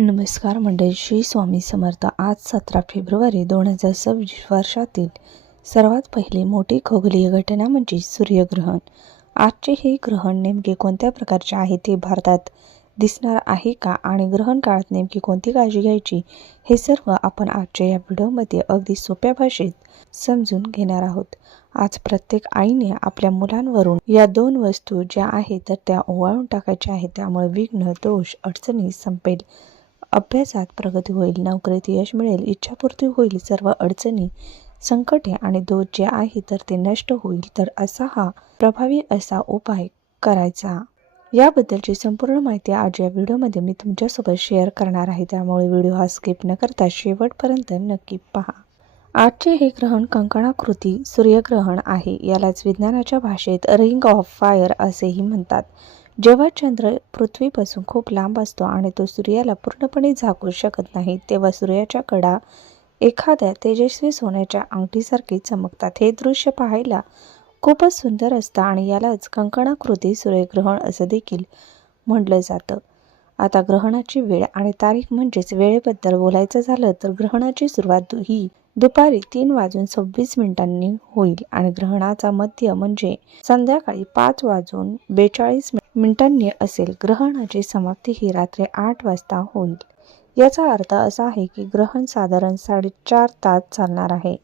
नमस्कार मंडळी श्री स्वामी समर्थ. आज सतरा फेब्रुवारी दोन हजार सव्वीस वर्षातील सर्वात पहिली मोठी खगोलीय घटना म्हणजे सूर्यग्रहण. आजचे हे ग्रहण नेमके कोणत्या प्रकारचे आहे ते भारतात दिसणार आहे का? आणि ग्रहण काळात नेमकी कोणती काळजी घ्यायची? हे सर्व आपण आजच्या या व्हिडिओमध्ये अगदी सोप्या भाषेत समजून घेणार आहोत. आज प्रत्येक आईने आपल्या मुलांवरून या दोन वस्तू ज्या आहेत तर त्या ओवाळून टाकायच्या आहेत. त्यामुळे विघ्न दोष अडचणी संपेल. अभ्यासात प्रगती होईल नोकरीत यश मिळेल इच्छापूर्ती होईल सर्व अडचणी संकटे आणि दोष जे आहे तर ते नष्ट होईल. तर असा हा प्रभावी असा उपाय करायचा. याबद्दलची संपूर्ण माहिती आज या व्हिडिओमध्ये मी तुमच्यासोबत शेअर करणार आहे. त्यामुळे व्हिडिओ हा स्किप न करता शेवटपर्यंत नक्की पहा. आजचे हे ग्रहण कंकणाकृती सूर्यग्रहण आहे. यालाच विज्ञानाच्या भाषेत रिंग ऑफ फायर असेही म्हणतात. जेव्हा चंद्र पृथ्वीपासून खूप लांब असतो आणि तो सूर्याला पूर्णपणे झाकू शकत नाही तेव्हा सूर्याच्या कडा एखाद्या तेजस्वी सोन्याच्या अंगठीसारखी चमकतात. हे दृश्य पाहायला खूपच सुंदर असतं आणि यालाच कंकणाकृती सूर्यग्रहण असं देखील म्हटलं जातं. आता ग्रहणाची वेळ आणि तारीख म्हणजेच वेळेबद्दल बोलायचं झालं तर ग्रहणाची सुरुवात ही दुपारी तीन वाजून सव्वीस मिनिटांनी होईल आणि ग्रहणाचा मध्य म्हणजे संध्याकाळी पाच वाजून बेचाळीस मिनिटांनी असेल ग्रहणाची समाप्ती ही रात्री आठ वाजता होईल. याचा अर्थ असा आहे की ग्रहण साधारण साडेचार तास चालणार आहे.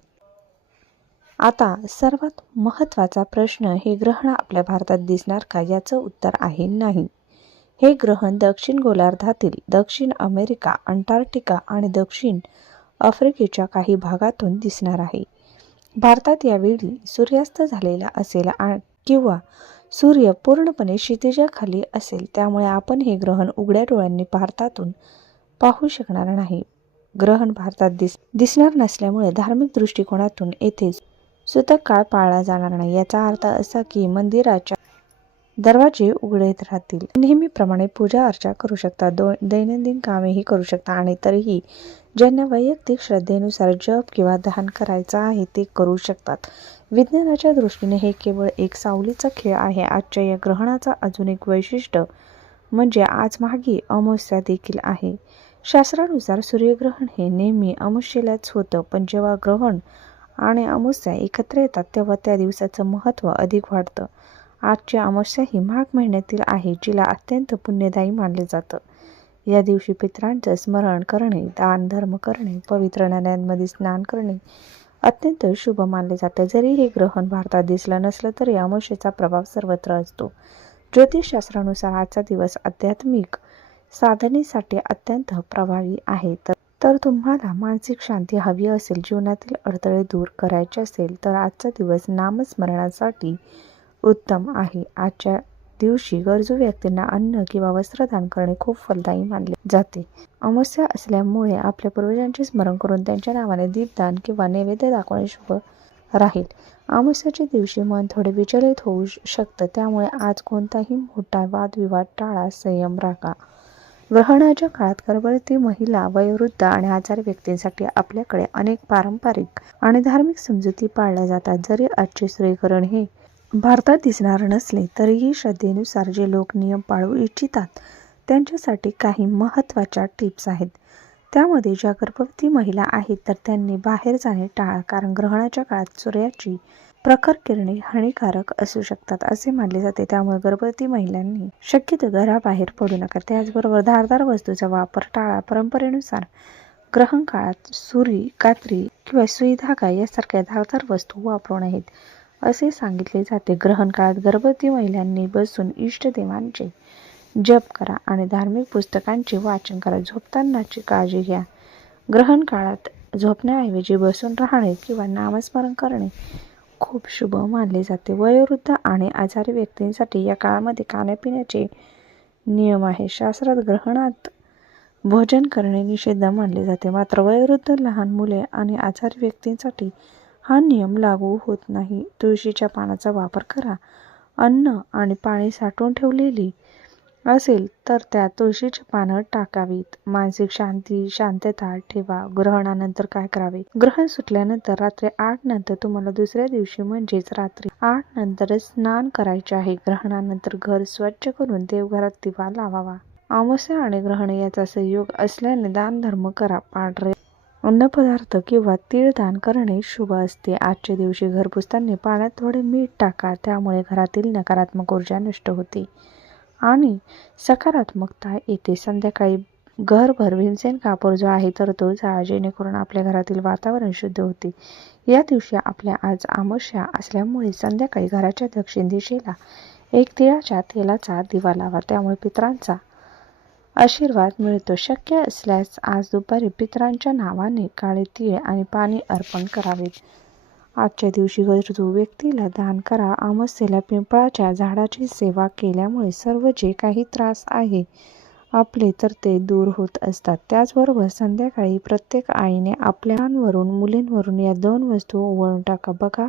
आता सर्वात महत्त्वाचा प्रश्न हे ग्रहण आपल्या भारतात दिसणार का याचं उत्तर आहे नाही. हे ग्रहण दक्षिण गोलार्धातील दक्षिण अमेरिका अंटार्क्टिका आणि दक्षिण आफ्रिकेच्या काही भागातून दिसणार आहे. भारतात यावेळी सूर्यास्त झालेला असेल किंवा सूर्य पूर्णपणे क्षितिजाखाली असेल त्यामुळे आपण हे ग्रहण उघड्या डोळ्यांनी भारतातून पाहू शकणार नाही. ग्रहण भारतात दिस दिसणार नसल्यामुळे धार्मिक दृष्टिकोनातून येथे सुतक काळ पाळला जाणार नाही. याचा अर्थ असा की मंदिराच्या दरवाजे उघडत राहतील. नेहमीप्रमाणे पूजा अर्चा करू शकता. दो दैनंदिन कामेही करू शकता. आणि तरीही ज्यांना वैयक्तिक श्रद्धेनुसार जप किंवा दान करायचं आहे ते करू शकतात. विज्ञानाच्या दृष्टीने हे केवळ एक सावलीचा खेळ आहे. आजच्या या ग्रहणाचा अजून एक वैशिष्ट्य म्हणजे आज मागे अमावस्या देखील आहे. शास्त्रानुसार सूर्यग्रहण हे नेहमी अमुष्येलाच होतं. पण जेव्हा ग्रहण आणि अमावस्या एकत्र येतात तेव्हा त्या दिवसाचं महत्त्व अधिक वाढतं. आजची अमावस्या ही माघ महिन्यातील आहे जिला अत्यंत पुण्यदायी मानले जातं. या दिवशी पितरांचं स्मरण करणे दान धर्म करणे पवित्र नद्यांमध्ये स्नान करणे अत्यंत शुभ मानले जाते. जरी हे ग्रहण भारतात दिसलं नसलं तरी अमावस्येचा प्रभाव सर्वत्र असतो. ज्योतिषशास्त्रानुसार आजचा दिवस आध्यात्मिक साधनेसाठी अत्यंत प्रभावी आहे. तर तर तुम्हाला मानसिक शांती हवी असेल जीवनातील अडथळे दूर करायचे असेल तर आजचा दिवस नामस्मरणासाठी उत्तम आहे. आजच्या दिवशी गरजू व्यक्तींना अन्न किंवा वस्त्रदान करणे खूप फलदायी मानले जाते. अमस्या असल्यामुळे आपल्या पूर्वजांचे स्मरण करून त्यांच्या नावाने दीपदान किंवा नैवेद्य दाखवणे शुभ राहील. अमावस्याच्या दिवशी मन थोडे विचलित होऊ शकतं. त्यामुळे आज कोणताही मोठा वादविवाद टाळा संयम राखा. ग्रहणाच्या काळात गर्भवती महिला वयोवृद्ध आणि आजारी व्यक्तींसाठी आपल्याकडे अनेक पारंपरिक आणि धार्मिक समजुती पाळल्या जातात. जरी आजचे स्त्रीकरण हे भारतात दिसणार नसले तरीही श्रद्धेनुसार जे लोक नियम पाळू इच्छितात त्यांच्यासाठी काही महत्त्वाच्या टिप्स आहेत. त्यामध्ये ज्या गर्भवती महिला आहेत तर त्यांनी बाहेर जाणे टाळा कारण ग्रहणाच्या काळात सूर्याची प्रखर किरणे हानिकारक असू शकतात असे मानले जाते. त्यामुळे गर्भवती महिलांनी शक्यतो घराबाहेर पडू नका. त्याचबरोबर धारदार वस्तूचा वापर टाळा परंपरेनुसार. ग्रहण काळात सुरी कात्री किंवा सुई धागा यासारख्या धारदार वस्तू वापरून आहेत असे सांगितले जाते. ग्रहण काळात गर्भवती महिलांनी बसून इष्टदेवांचे जप करा आणि धार्मिक पुस्तकांचे वाचन करा. झोपतानाची काळजी घ्या. ग्रहण काळात झोपण्याऐवजी बसून राहणे किंवा नामस्मरण करणे खूप शुभ मानले जाते. वयोवृद्ध आणि आजारी व्यक्तींसाठी या काळामध्ये खाण्यापिण्याचे नियम आहे. शास्त्रात ग्रहणात भोजन करणे निषेध मानले जाते. मात्र वयोवृद्ध लहान मुले आणि आजारी व्यक्तींसाठी हा नियम लागू होत नाही. तुळशीच्या पानाचा वापर करा. अन्न आणि पाणी साठवून ठेवलेली असेल तर त्या तुळशीची पानं टाकावीत. मानसिक शांती शांतता ठेवा. ग्रहणानंतर काय करावे? ग्रहण सुटल्यानंतर रात्री आठ नंतर तुम्हाला दुसऱ्या दिवशी म्हणजेच रात्री आठ नंतर स्नान करायचे आहे. ग्रहणानंतर घर स्वच्छ करून देवघरात दिवा लावावा. अमावस्या आणि ग्रहण याचा संयोग असल्याने दान धर्म करा. पांढरे अन्नपदार्थ किंवा तीळ दान करणे शुभ असते. आजच्या दिवशी घर पुसताना पाण्यात थोडे मीठ टाका त्यामुळे घरातील नकारात्मक ऊर्जा नष्ट होते. आणि सकारात्मकता येते. संध्याकाळी घरभर भीमसेन कापूर जो आहे तर तो जाळा जेणेकरून आपल्या घरातील वातावरण शुद्ध होते. या दिवशी आपल्या आज आमोश्या असल्यामुळे संध्याकाळी घराच्या दक्षिण दिशेला एक तिळाच्या तेलाचा दिवा लावा. त्यामुळे पितरांचा आशीर्वाद मिळतो. शक्य असल्यास आज दुपारी पितरांच्या नावाने काळे तीळ आणि पाणी अर्पण करावेत. आजच्या दिवशी गरजू व्यक्तीला दान करा. अमावस्येला पिंपळाच्या झाडाची सेवा केल्यामुळे सर्व जे काही त्रास आहे आपले तर ते दूर होत असतात. त्याचबरोबर संध्याकाळी प्रत्येक आईने आपल्यावरून मुलींवरून या दोन वस्तू ओवळून टाका. बघा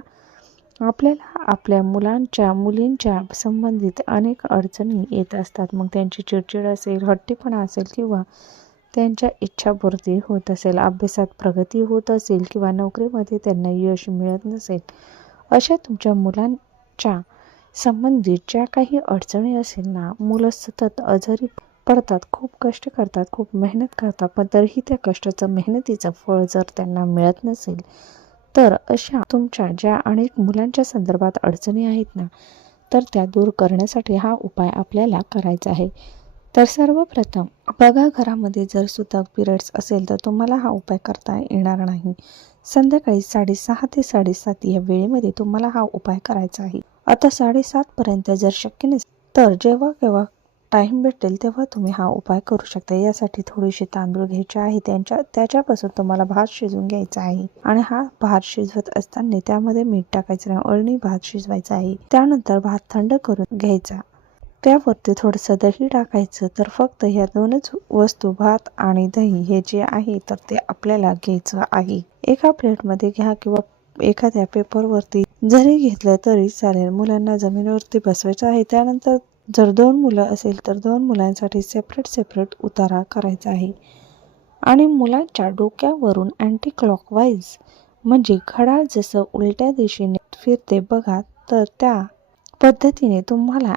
आपल्याला आपल्या मुलांच्या मुलींच्या संबंधित अनेक अडचणी येत असतात. मग त्यांची चिडचिड असेल हट्टीपणा असेल किंवा त्यांच्या इच्छापूर्ती होत असेल अभ्यासात प्रगती होत असेल किंवा नोकरीमध्ये त्यांना यश मिळत नसेल अशा तुमच्या मुलांच्या संबंधित ज्या काही अडचणी असेल ना मुलं सतत आजारी पडतात खूप कष्ट करतात खूप मेहनत करतात पण तरीही त्या कष्टाचं मेहनतीचं फळ जर त्यांना मिळत नसेल तर अशा तुमच्या ज्या अनेक मुलांच्या संदर्भात अडचणी आहेत ना तर त्या दूर करण्यासाठी हा उपाय आपल्याला करायचा आहे. तर सर्वप्रथम बघा घरामध्ये जर सुतक पिरियड्स असेल तर तुम्हाला हा उपाय करता येणार नाही. संध्याकाळी साडेसहा ते साडेसात या वेळेमध्ये तुम्हाला हा उपाय करायचा आहे. आता साडेसातपर्यंत जर शक्य नसेल तर जेव्हा केव्हा टाईम भेटेल तेव्हा तुम्ही हा उपाय करू शकता. यासाठी थोडीशी तांदूळ घ्यायचे आहे. त्यांच्या त्याच्यापासून तुम्हाला भात शिजवून घ्यायचा आहे. आणि हा भात शिजवत असताना त्यामध्ये मीठ टाकायचं नाही. अळणी भात शिजवायचा आहे. त्यानंतर भात थंड करून घ्यायचा. त्यावरती थोडंसं दही टाकायचं. तर फक्त ह्या दोनच वस्तू भात आणि दही हे जे आहे तर ते आपल्याला घ्यायचं आहे. एका प्लेटमध्ये घ्या किंवा एखाद्या पेपरवरती जरी घेतलं तरी चालेल. मुलांना जमिनीवरती बसवायचं आहे. त्यानंतर जर दोन मुलं असेल तर दोन मुलांसाठी सेपरेट सेपरेट उतारा करायचा आहे. आणि मुलांच्या डोक्यावरून अँटी क्लॉकवाईज म्हणजे घडा जसं उलट्या दिशेने फिरते बघा तर त्या पद्धतीने तुम्हाला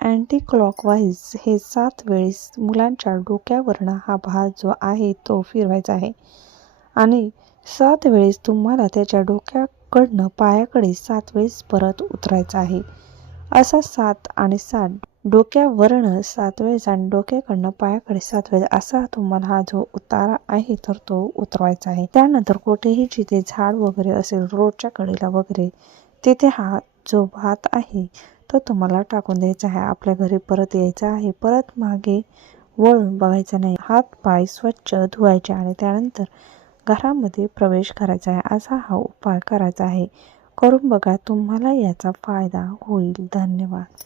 अँटी क्लॉकवाईज हे सात वेळेस मुलांच्या डोक्यावरनं हा भाग जो आहे तो फिरवायचा आहे. आणि सात वेळेस तुम्हाला त्याच्या डोक्याकडनं पायाकडे सात वेळेस परत उतरायचं आहे. असा सात आणि सात. डोक्यावरनं सात वेळेस आणि डोक्याकडनं पायाकडे सात वेळेस. असा तुम्हाला हा जो उतारा आहे तर तो उतरवायचा आहे. त्यानंतर कुठेही जिथे झाड वगैरे असेल रोडच्या कडेला वगैरे तिथे हा जो भात आहे तो तुम्हाला टाकून द्यायचा आहे. आपल्या घरी परत यायचा आहे. परत मागे वळून बघायचा नाही. हात पाय स्वच्छ धुवायचे आणि त्यानंतर घरामध्ये प्रवेश करायचा आहे. असा हा उपाय करायचा आहे. करून बघा तुम्हाला याचा फायदा होईल. धन्यवाद.